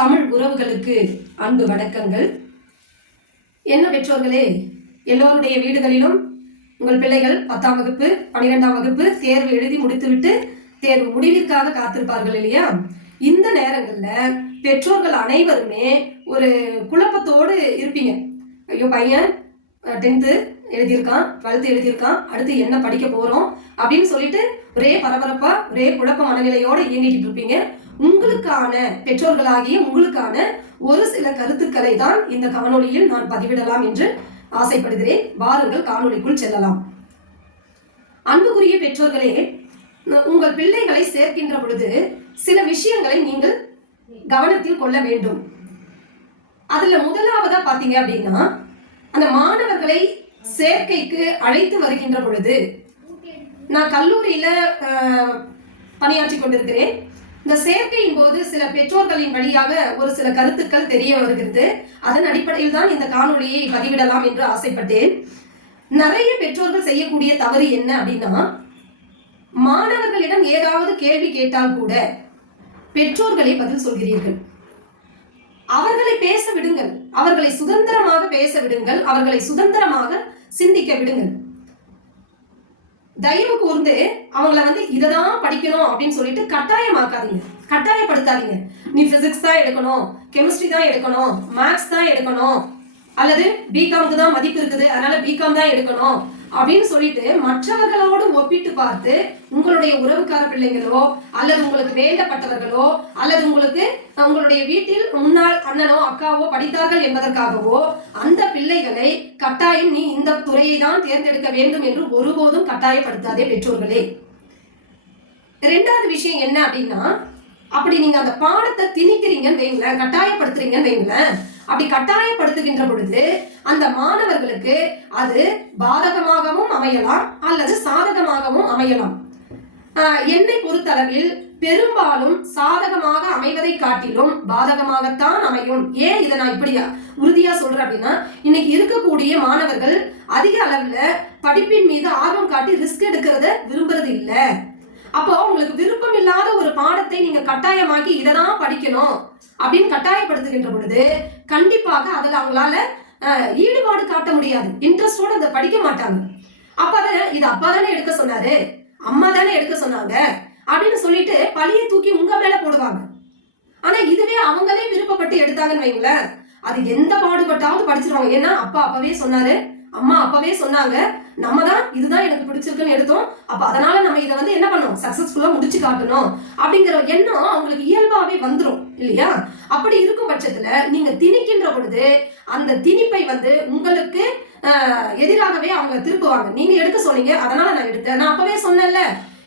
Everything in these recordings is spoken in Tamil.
தமிழ் உறவுகளுக்கு அன்பு வணக்கங்கள். என்ன பெற்றோர்களே, எல்லோருடைய வீடுகளிலும் உங்கள் பிள்ளைகள் 10ஆம் வகுப்பு 12ஆம் வகுப்பு தேர்வு எழுதி முடித்துவிட்டு தேர்வு முடிவிற்காக காத்திருப்பார்கள் இல்லையா? இந்த நேரங்களில் பெற்றோர்கள் அனைவருமே ஒரு குழப்பத்தோடு இருப்பீங்க. ஐயோ, பையன் 10th எழுதியிருக்கான், 12th எழுதியிருக்கான், அடுத்து என்ன படிக்க போகிறோம் அப்படின்னு சொல்லிட்டு ஒரே பரபரப்பா ஒரே குழப்ப மனநிலையோடு இயங்கிட்டு இருப்பீங்க. உங்களுக்கான பெற்றோர்களாகிய உங்களுக்கான ஒரு சில கருத்துக்களை தான் இந்த காணொளியில் நான் பதிவிடலாம் என்று ஆசைப்படுகிறேன். வாருங்கள், காணொளிக்குள் செல்லலாம். அன்புக்குரிய பெற்றோர்களே, உங்கள் பிள்ளைகளை சேர்க்கின்ற பொழுது சில விஷயங்களை நீங்கள் கவனத்தில் கொள்ள வேண்டும். அதுல முதலாவதா பாத்தீங்க அப்படின்னா, அந்த மாணவர்களை சேர்க்கைக்கு அழைத்து வருகின்ற பொழுது, நான் கல்லூரியில பணியாற்றி கொண்டிருக்கிறேன். இந்த சேர்க்கையின் போது சில பெற்றோர்களின் வழியாக ஒரு சில கருத்துக்கள் தெரிய வருகிறது. அதன் அடிப்படையில் தான் இந்த காணொளியை பதிவிடலாம் என்று ஆசைப்பட்டேன். நிறைய பெற்றோர்கள் செய்யக்கூடிய தவறு என்ன அப்படின்னா, மாணவர்களிடம் ஏதாவது கேள்வி கேட்டால் கூட பெற்றோர்களே பதில் சொல்கிறீர்கள். அவர்களை பேச விடுங்கள், அவர்களை சுதந்திரமாக பேச விடுங்கள், அவர்களை சுதந்திரமாக சிந்திக்க விடுங்கள். தயவு கூர்ந்து அவங்கள இததான் படிக்கணும் அப்படின்னு சொல்லிட்டு கட்டாயமாக்காதீங்க, கட்டாயப்படுத்தாதீங்க. நீ பிசிக்ஸ் தான் எடுக்கணும், கெமிஸ்ட்ரி தான் எடுக்கணும், மேக்ஸ் தான் எடுக்கணும், அல்லது பிகாம்க்கு தான் மதிப்பு இருக்குது அதனால பிகாம் தான் எடுக்கணும் அப்படின்னு சொல்லிட்டு மற்றவர்களோடு ஒப்பிட்டு பார்த்து உங்களுடைய உறவுக்கார பிள்ளைங்களோ அல்லது உங்களுக்கு வேண்டப்பட்டவர்களோ அல்லது உங்களுடைய வீட்டில் முன்னாள் அண்ணனோ அக்காவோ படித்தார்கள் என்பதற்காகவோ அந்த பிள்ளைகளை கட்டாயம் நீ இந்த துறையை தான் தேர்ந்தெடுக்க வேண்டும் என்று ஒருபோதும் கட்டாயப்படுத்தாதே பெற்றோர்களே. இரண்டாவது விஷயம் என்ன அப்படின்னா, அப்படி நீங்க அந்த பாடத்தை திணிக்கிறீங்கன்னு வைங்களேன், கட்டாயப்படுத்துறீங்கன்னு வைங்களேன், அப்படி கட்டாயப்படுத்துகின்ற பொழுது அந்த மாணவர்களுக்கு அது பாதகமாகவும் அமையலாம் அல்லது சாதகமாகவும் அமையலாம். என்னை பொறுத்தளவில் பெரும்பாலும் சாதகமாக அமைவதை காட்டிலும் பாதகமாகத்தான் அமையும். ஏன் இதை நான் இப்படி உறுதியா சொல்றேன் அப்படின்னா, இன்னைக்கு இருக்கக்கூடிய மாணவர்கள் அதிக அளவுல படிப்பின் மீது ஆர்வம் காட்டி ரிஸ்க் எடுக்கிறத விரும்புறது இல்லை. அப்போ உங்களுக்கு விருப்பம் இல்லாத ஒரு பாடத்தை நீங்க கட்டாயமாக்கி இதை தான் படிக்கணும் அப்படின்னு கட்டாயப்படுத்துகின்ற பொழுது கண்டிப்பாக அதில் அவங்களால ஈடுபாடு காட்ட முடியாது, இன்ட்ரெஸ்டோட அதை படிக்க மாட்டாங்க. அப்ப இது அப்பா தானே எடுக்க சொன்னாரு, அம்மா தானே எடுக்க சொன்னாங்க அப்படின்னு சொல்லிட்டு பழியை தூக்கி உங்க மேல போடுவாங்க. ஆனா இதுவே அவங்களே விருப்பப்பட்டு எடுத்தாங்கன்னு வைங்களேன், அது எந்த பாடுபட்டாவது படிச்சிருவாங்க. ஏன்னா அப்பா அப்பவே சொன்னாரு, அம்மா அப்பவே சொன்னாங்க, நம்ம தான் இதுதான் எனக்கு பிடிச்சிருக்குன்னு எடுத்தோம், அப்ப அதனால நம்ம இதை என்ன பண்ணோம், சக்சஸ்ஃபுல்லா முடிச்சு காட்டணும் அப்படிங்கிற எண்ணம் அவங்களுக்கு இயல்பாவே வந்துடும் இல்லையா? அப்படி இருக்கும் பட்சத்துல நீங்க திணிக்கின்ற பொழுது அந்த திணிப்பை உங்களுக்கு எதிராகவே அவங்க திருப்புவாங்க. நீங்க எடுக்க சொன்னீங்க அதனால நான் எடுத்தேன், நான் அப்பவே சொன்னேன்ல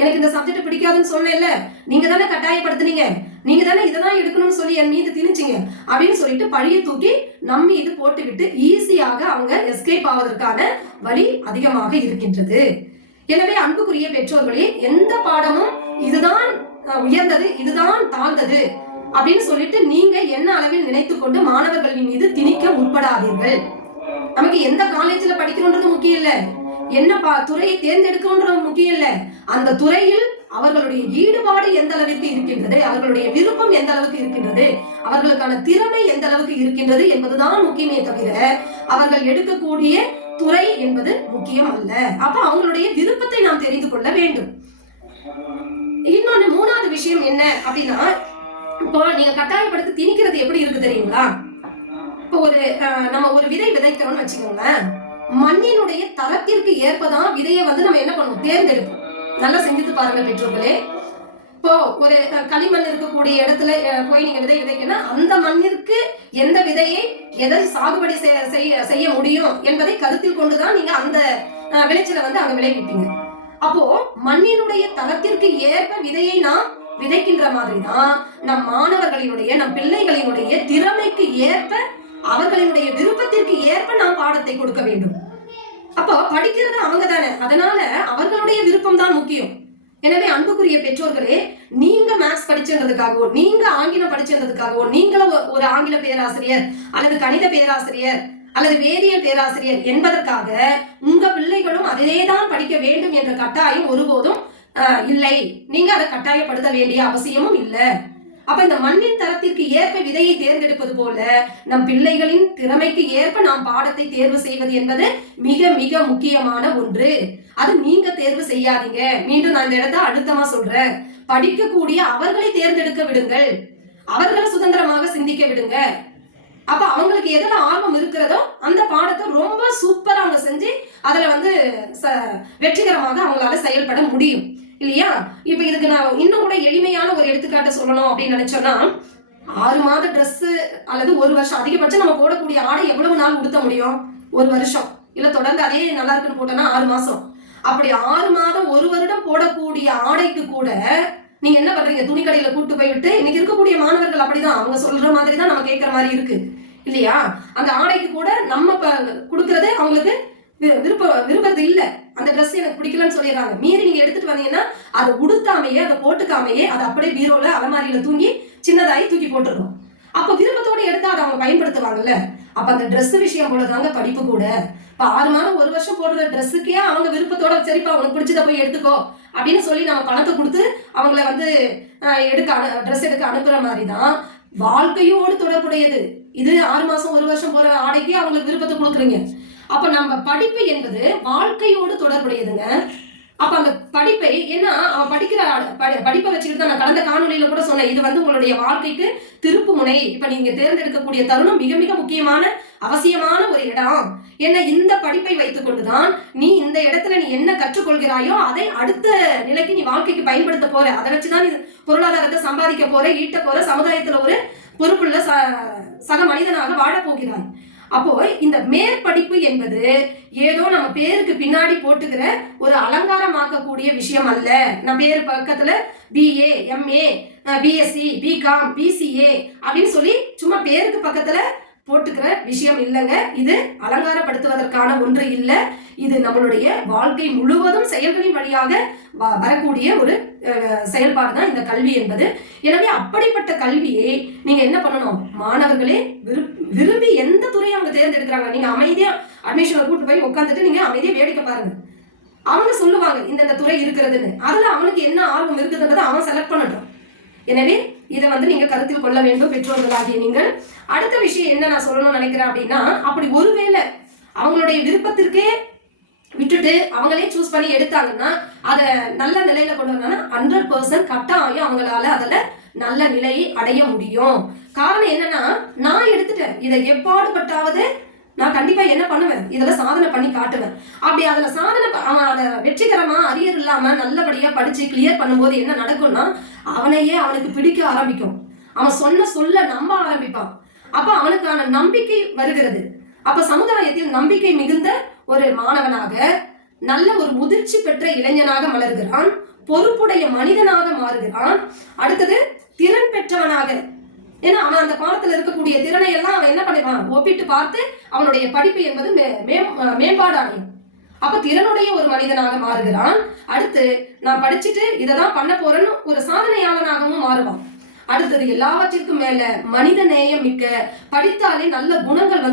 எனக்கு இந்த சப்ஜெக்ட் பிடிக்காதுன்னு சொன்னேன்ல, நீங்க தானே கட்டாயப்படுத்துனீங்க, நீங்க தானே இதைதான் எடுக்கணும்னு சொல்லி என் மீது திணிச்சிங்க அப்படின்னு சொல்லிட்டு பழியை தூக்கி நம்ம மீது போட்டுவிட்டு ஈஸியாக அவங்க எஸ்கேப் ஆவதற்கான வழி அதிகமாக இருக்கின்றது. எனவே அன்புக்குரிய பெற்றோர்களே, எந்த பாடமும் இதுதான் உயர்ந்தது இதுதான் தாழ்ந்தது அப்படின்னு சொல்லிட்டு நீங்க என்ன அளவில் நினைத்து கொண்டு மாணவர்களின் மீது திணிக்க முற்படாதீர்கள். நமக்கு எந்த காலேஜ்ல படிக்கணும்ன்றது முக்கியம் இல்ல, என்ன துறையை தேர்ந்தெடுக்கணும்ன்றது முக்கியம் இல்ல, அந்த துறையில் அவர்களுடைய ஈடுபாடு எந்த அளவுக்கு இருக்கின்றது, அவர்களுடைய விருப்பம் எந்த அளவுக்கு இருக்கின்றது, அவர்களுக்கான திறமை எந்த அளவுக்கு இருக்கின்றது என்பதுதான் முக்கியமே தவிர அவர்கள் எடுக்கக்கூடிய துறை என்பது முக்கியம் அல்ல. அப்ப அவங்களுடைய விருப்பத்தை நாம் தெரிந்து கொள்ள வேண்டும். இன்னொன்னு மூணாவது விஷயம் என்ன அப்படின்னா, இப்போ நீங்க கட்டாயப்படுத்தி திணிக்கிறது எப்படி இருக்கு தெரியுங்களா? இப்போ நம்ம ஒரு விதை விதைக்கிறோம்னு வச்சுக்கோங்களேன், மண்ணினுடைய தரத்திற்கு ஏற்பதான் விதையை நம்ம என்ன பண்ணுவோம், தேர்ந்தெடுப்போம். நல்லா செஞ்சுட்டு பாருங்க பெற்றோர்களே. இப்போ ஒரு களிமண் இருக்கக்கூடிய இடத்துல போய் நீங்க விதை விதைக்கணும், அந்த மண்ணிற்கு எந்த விதையை எதை சாகுபடி செய்ய முடியும் என்பதை கருத்தில் கொண்டுதான் நீங்க அந்த விளைச்சலை அங்க விளைவிப்பீங்க. அப்போ மண்ணினுடைய தரத்திற்கு ஏற்ப விதையை நாம் விதைக்கின்ற மாதிரி தான் நம் மாணவர்களினுடைய நம் பிள்ளைகளினுடைய திறமைக்கு ஏற்ப அவர்களினுடைய விருப்பத்திற்கு ஏற்ப நாம் பாடத்தை கொடுக்க வேண்டும். அப்போ படிக்கிறது அவங்க தானே, அதனால அவர்களுடைய விருப்பம் தான் முக்கியம். எனவே அன்புக்குரிய பெற்றோர்களே, நீங்க மேத்ஸ் படிச்சதுக்காகவோ நீங்க ஆங்கிலம் படிச்சதுக்காகவோ நீங்களும் ஒரு ஆங்கில பேராசிரியர் அல்லது கணித பேராசிரியர் அல்லது வேதியியல் பேராசிரியர் என்பதற்காக உங்க பிள்ளைகளும் அதிலே தான் படிக்க வேண்டும் என்ற கட்டாயம் ஒருபோதும் இல்லை. நீங்க அதை கட்டாயப்படுத்த வேண்டிய அவசியமும் இல்லை. அப்ப இந்த மண்ணின் தரத்திற்கு ஏற்ப விதையை தேர்ந்தெடுப்பது போல நம் பிள்ளைகளின் திறமைக்கு ஏற்ப நாம் பாடத்தை தேர்வு செய்வது என்பது மிக மிக முக்கியமான ஒன்று. அது நீங்க தேர்வு செய்யாதீங்க. மீண்டும் நான் இந்த இடத்த அழுத்தமா சொல்றேன். படிக்கக்கூடிய அவர்களை தேர்ந்தெடுக்க விடுங்கள், அவர்களை சுதந்திரமாக சிந்திக்க விடுங்க. அப்ப அவங்களுக்கு எதுல ஆர்வம் இருக்கிறதோ அந்த பாடத்தை ரொம்ப சூப்பரா அவங்க செஞ்சு அதுல வெற்றிகரமாக அவங்களால செயல்பட முடியும் இல்லையா? இப்ப இதுக்கு நான் இன்னும் கூட எளிமையான ஒரு எடுத்துக்காட்டு சொல்லணும் அப்படின்னு நினைச்சோம்னா, 6 மாத ட்ரெஸ் அல்லது 1 வருஷம், அதிகபட்சம் நம்ம போடக்கூடிய ஆடை எவ்வளவு நாள் உடுத்த முடியும்? 1 வருஷம், இல்ல தொடர்ந்து அதே நல்லா இருக்குன்னு போட்டோம்னா 6 மாசம். அப்படி 6 மாதம் 1 வருடம் போடக்கூடிய ஆடைக்கு கூட நீங்க என்ன பண்றீங்க? துணி கடையில கூட்டு போய் விட்டு, இன்னைக்கு இருக்கக்கூடிய மாணவர்கள் அப்படிதான், அவங்க சொல்ற மாதிரி தான் நம்ம கேட்கற மாதிரி இருக்கு இல்லையா? அந்த ஆடைக்கு கூட நம்ம கொடுக்கறது அவங்களுக்கு விருப்பது இல்ல. அந்த ட்ரெஸ் எனக்கு பிடிக்கலன்னு சொல்லிடுறாங்க. மீறி நீங்க எடுத்துட்டு வந்தீங்கன்னா அதை உடுத்தாமையே, அதை போட்டுக்காமையே அதை அப்படியே பீரோல அலமாரியில தூங்கி சின்னதாகி தூக்கி போட்டுருக்கோம். அப்ப விருப்பத்தோட எடுத்து அதை அவங்க பயன்படுத்துவாங்கல்ல. அப்ப அந்த ட்ரெஸ் விஷயம் போலதாங்க படிப்பு கூட. இப்ப 6 மாதம் 1 வருஷம் போடுற ட்ரெஸ்ஸுக்கே அவங்க விருப்பத்தோட சரிப்பா உனக்கு பிடிச்சத போய் எடுத்துக்கோ அப்படின்னு சொல்லி நம்ம பணத்தை கொடுத்து அவங்கள ட்ரெஸ் எடுக்க அனுப்புற மாதிரிதான் வாழ்க்கையோடு தொடர்புடையது இது. 6 மாசம் 1 வருஷம் போற ஆடைக்கு அவங்களுக்கு விருப்பத்தை கொடுக்குறீங்க. அப்ப நம்ம படிப்பு என்பது வாழ்க்கையோடு தொடர்புடையதுங்க. அப்ப அந்த படிப்பை ஏன்னா அவன் படிக்கிற படிப்பை வச்சுக்கிட்டு தான் நான் கடந்த காணொலியில கூட சொன்னேன், இது உங்களுடைய வாழ்க்கைக்கு திருப்பு முனை. இப்ப நீங்க தேர்ந்தெடுக்கக்கூடிய தருணம் மிக மிக முக்கியமான அவசியமான ஒரு இடம். ஏன்னா இந்த படிப்பை வைத்துக் கொண்டுதான் நீ இந்த இடத்துல நீ என்ன கற்றுக்கொள்கிறாயோ அதை அடுத்த நிலைக்கு நீ வாழ்க்கைக்கு பயன்படுத்த போற. அதை வச்சுதான் நீ பொருளாதாரத்தை சம்பாதிக்க போற, ஈட்ட போற, சமுதாயத்துல ஒரு பொறுப்புள்ள சக மனிதனாக வாழ போகிறாய். அப்போ இந்த மேற்படிப்பு என்பது ஏதோ நம்ம பேருக்கு பின்னாடி போட்டுக்கிற ஒரு அலங்காரமாக்கக்கூடிய விஷயம் அல்ல. நம்ம பேரு பக்கத்துல BA, MA, BSc, BCom, BCA அப்படின்னு சொல்லி சும்மா பேருக்கு பக்கத்துல போட்டுக்கிற விஷயம் இல்லைங்க. இது அலங்காரப்படுத்துவதற்கான ஒன்று இல்லை. இது நம்மளுடைய வாழ்க்கை முழுவதும் செயல்களின் வழியாக வரக்கூடிய ஒரு செயல்பாடு தான் இந்த கல்வி என்பது. எனவே அப்படிப்பட்ட கல்வியை நீங்க என்ன பண்ணணும்? மாணவர்களே விரும்பி எந்த துறையை அவங்க தேர்ந்தெடுக்கிறாங்க, நீங்க அமைதியா அட்மிஷனை கூட்டு போய் உட்காந்துட்டு நீங்க அமைதியா வேடிக்கை பாருங்க. அவங்க சொல்லுவாங்க இந்த துறை இருக்கிறதுன்னு. அதுல அவனுக்கு என்ன ஆர்வம் இருக்குதுன்றதை அவன் செலக்ட் பண்ணட்டும். எனவே இதை நீங்க கருத்தில் கொள்ள வேண்டும் பெற்றோர்களாகிய நீங்கள். அடுத்த விஷயம் என்ன நான் சொல்லணும்னு நினைக்கிறேன் அப்படின்னா, அப்படி ஒருவேளை அவங்களுடைய விருப்பத்திற்கே விட்டுட்டு அவங்களே சூஸ் பண்ணி எடுத்தாங்கன்னா அதை நல்ல நிலையில கொண்டு வந்தாங்கன்னா 100% கட்டாயம் அவங்களால அதுல நல்ல நிலையை அடைய முடியும். காரணம் என்னன்னா, நான் எடுத்துட்டேன், இதை எப்பாடுபட்டாவது நான் கண்டிப்பா என்ன பண்ணுவேன், இதுல சாதனை பண்ணி காட்டுவேன். அப்படி அதுல அவன் அதை வெற்றிகரமா அரியர் இல்லாம நல்லபடியா படிச்சு கிளியர் பண்ணும்போது என்ன நடக்கும்னா, அவனுக்கு பிடிக்க ஆரம்பிக்கும். அவன் சொல்ல நம்ப ஆரம்பிப்பான். அப்ப அவனுக்கான நம்பிக்கை வருகிறது. அப்ப சமுதாயத்தில் நம்பிக்கை மிகுந்த ஒரு மாணவனாக, நல்ல ஒரு முதிர்ச்சி பெற்ற இளைஞனாக மலர்கிறான், பொறுப்புடைய மனிதனாக மாறுகிறான். அடுத்தது திறன் பெற்றவனாக, ஏன்னா அவன் அந்த பாடத்துல இருக்கக்கூடிய திறனை எல்லாம் அவன் என்ன பண்ணிடுவான், ஒப்பிட்டு பார்த்து அவனுடைய படிப்பு என்பது மேம்பாடு அடையும். அப்ப திறனுடைய ஒரு மனிதனாக மாறுகிறான். அடுத்து நான் படிச்சுட்டு இதைதான் பண்ண போறேன்னு ஒரு சாதனையாளனாகவும் மாறுவான். அடுத்தது எல்லாவற்றிற்கும் மேல மனித நேயம் மிக்க, படித்தாலே நல்ல குணங்கள்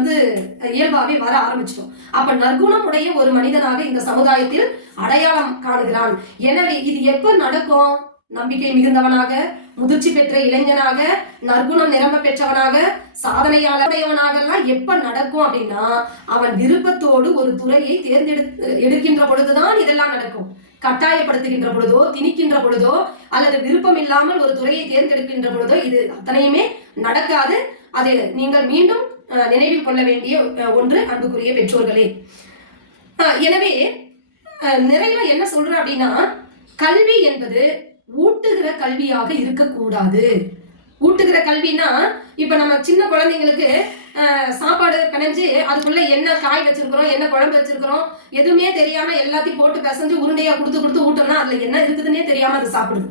இயல்பாவே வர ஆரம்பிச்சிடும். அப்ப நற்குணம் உடைய ஒரு மனிதனாக இந்த சமுதாயத்தில் அடையாளம் காணுகிறான். எனவே இது எப்ப நடக்கும்? நம்பிக்கை மிகுந்தவனாக, முதிர்ச்சி பெற்ற இளைஞனாக, நற்குணம் நிரம்ப பெற்றவனாக, சாதனையாளவனாக எல்லாம் எப்ப நடக்கும் அப்படின்னா, அவன் விருப்பத்தோடு ஒரு துறையை எடுக்கின்ற பொழுதுதான் இதெல்லாம் நடக்கும். கட்டாயப்படுத்துகின்ற பொழுதோ, திணிக்கின்ற பொழுதோ, அல்லது விருப்பம் இல்லாமல் ஒரு துறையை தேர்ந்தெடுக்கின்ற பொழுதோ இது அத்தனையுமே நடக்காது. அது நீங்கள் மீண்டும் நினைவில் கொள்ள வேண்டிய ஒன்று அன்புக்குரிய பெற்றோர்களே. எனவே நிறைய என்ன சொல்ற அப்படின்னா, கல்வி என்பது ஊட்டுகிற கல்வியாக இருக்கக்கூடாது. ஊட்டுகிற கல்வினா, இப்ப நம்ம சின்ன குழந்தைங்களுக்கு சாப்பாடு கணைஞ்சு அதுக்குள்ள என்ன காய் வச்சிருக்கிறோம், என்ன குழம்பு வச்சிருக்கிறோம் எதுவுமே தெரியாம எல்லாத்தையும் போட்டு பிசைஞ்சு உருண்டையா கொடுத்து ஊட்டோம்னா அதுல என்ன இருக்குதுன்னே தெரியாம அது சாப்பிடுது.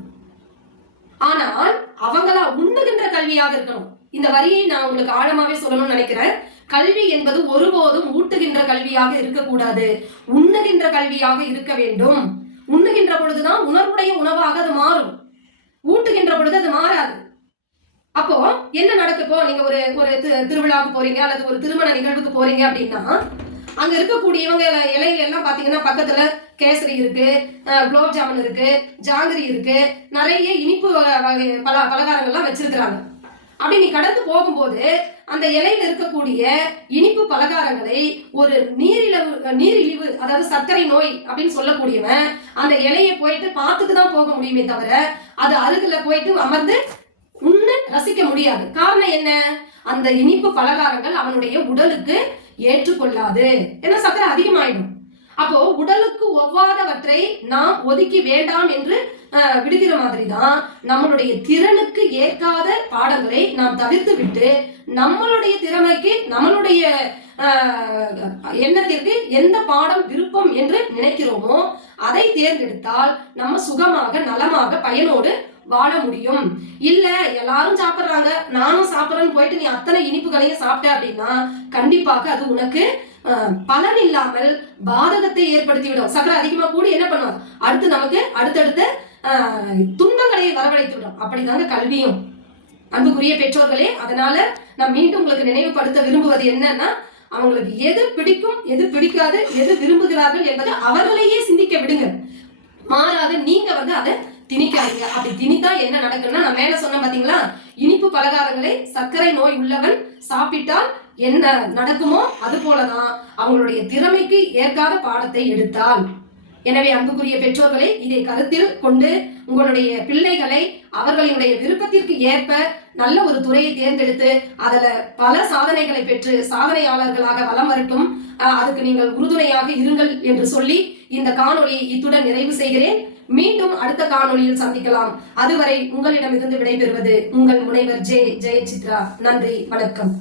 ஆனால் அவங்களா உண்ணுகின்ற கல்வியாக இருக்கணும். இந்த வரியை நான் உங்களுக்கு ஆழமாவே சொல்லணும்னு நினைக்கிறேன். கல்வி என்பது ஒருபோதும் ஊட்டுகின்ற கல்வியாக இருக்கக்கூடாது, உண்ணுகின்ற கல்வியாக இருக்க வேண்டும். உண்ணுகின்ற பொழுதுதான் உணர்வுடைய உணவாக அது மாறும். ஊட்டுகின்ற பொழுது அது மாறாது. அப்போ என்ன நடக்குப்போ, நீங்க ஒரு திருவிழாவுக்கு போறீங்க அல்லது ஒரு திருமண நிகழ்வுக்கு போறீங்க அப்படின்னா, அங்க இருக்கக்கூடியவங்க இலையில எல்லாம் பாத்தீங்கன்னா பக்கத்துல கேசரி இருக்கு, குலோப் ஜாமுன் இருக்கு, ஜாங்கிரி இருக்கு, நிறைய இனிப்பு வகை பலகாரங்கள்லாம் வச்சிருக்கிறாங்க. அப்படி நீ கடந்து போகும்போது அந்த இலையில இருக்கக்கூடிய இனிப்பு பலகாரங்களை ஒரு நீரிழிவு அதாவது சர்க்கரை நோய் அப்படின்னு சொல்லக்கூடியவன் அந்த இலையை போயிட்டு பார்த்துட்டு தான் போக முடியுமே தவிர அது அருகில போயிட்டு அமர்ந்து உண்ணு ரசிக்க முடியாது. காரணம் என்ன? அந்த இனிப்பு பலகாரங்கள் அவனுடைய உடலுக்கு ஏற்றுக்கொள்ளாது, ஏன்னா சர்க்கரை அதிகமாயிடும். அப்போ உடலுக்கு ஒவ்வாதவற்றை நாம் ஒதுக்கி வேண்டாம் என்று விடுகிற மாதிரி தான் நம்மளுடைய திறனுக்கு ஏற்காத பாடங்களை நாம் தவிர்த்து விட்டு நம்மளுடைய திறமைக்கு நம்மளுடைய எண்ணத்திற்கு எந்த பாடம் விருப்பம் என்று நினைக்கிறோமோ அதை தேர்ந்தெடுத்தால் நம்ம சுகமாக நலமாக பயனோடு வாழ முடியும். இல்ல எல்லாரும் சாப்பிடுறாங்க நானும் சாப்பிடுறேன்னு போயிட்டு நீ அத்தனை இனிப்புகளையும் சாப்பிட்ட அப்படின்னா கண்டிப்பாக அது உனக்கு பலன் இல்லாமல் பாதகத்தை ஏற்படுத்திவிடும். சக்கரை அதிகமா கூடி என்ன பண்ணுவோம், அடுத்து நமக்கு அடுத்தடுத்த துன்பங்களை வரவழைத்து விடும். அப்படிதாங்க கல்வியும். அன்புக்குரிய பெற்றோர்களே, அதனால நான் மீண்டும் உங்களுக்கு நினைவுபடுத்த விரும்புவது என்னன்னா, அவங்களுக்கு எது பிடிக்கும் எது பிடிக்காது எது விரும்புகிறார்கள் என்பதை அவர்களையே சிந்திக்க விடுங்க. மாறாக நீங்க அதை திணிக்காதீங்க. அப்படி திணித்தா என்ன நடக்குன்னா, நான் மேல சொன்ன பாத்தீங்களா, இனிப்பு பலகாரங்களை சர்க்கரை நோய் உள்ளவன் சாப்பிட்டால் என்ன நடக்குமோ அது போலதான் அவங்களுடைய திறமைக்கு ஏற்காத பாடத்தை எடுத்தால். எனவே அன்புக்குரிய பெற்றோர்களை இதை கருத்தில் கொண்டு உங்களுடைய பிள்ளைகளை அவர்களுடைய விருப்பத்திற்கு ஏற்ப நல்ல ஒரு துறையை தேர்ந்தெடுத்து அதுல பல சாதனைகளை பெற்று சாதனையாளர்களாக வலம் வரட்டும். அதுக்கு நீங்கள் உறுதுணையாக இருங்கள் என்று சொல்லி இந்த காணொளியை இத்துடன் நிறைவு செய்கிறேன். மீண்டும் அடுத்த காணொளியில் சந்திக்கலாம். அதுவரை உங்களிடமிருந்து விடைபெறுவது உங்கள் முனைவர் ஜெயசித்ரா. நன்றி, வணக்கம்.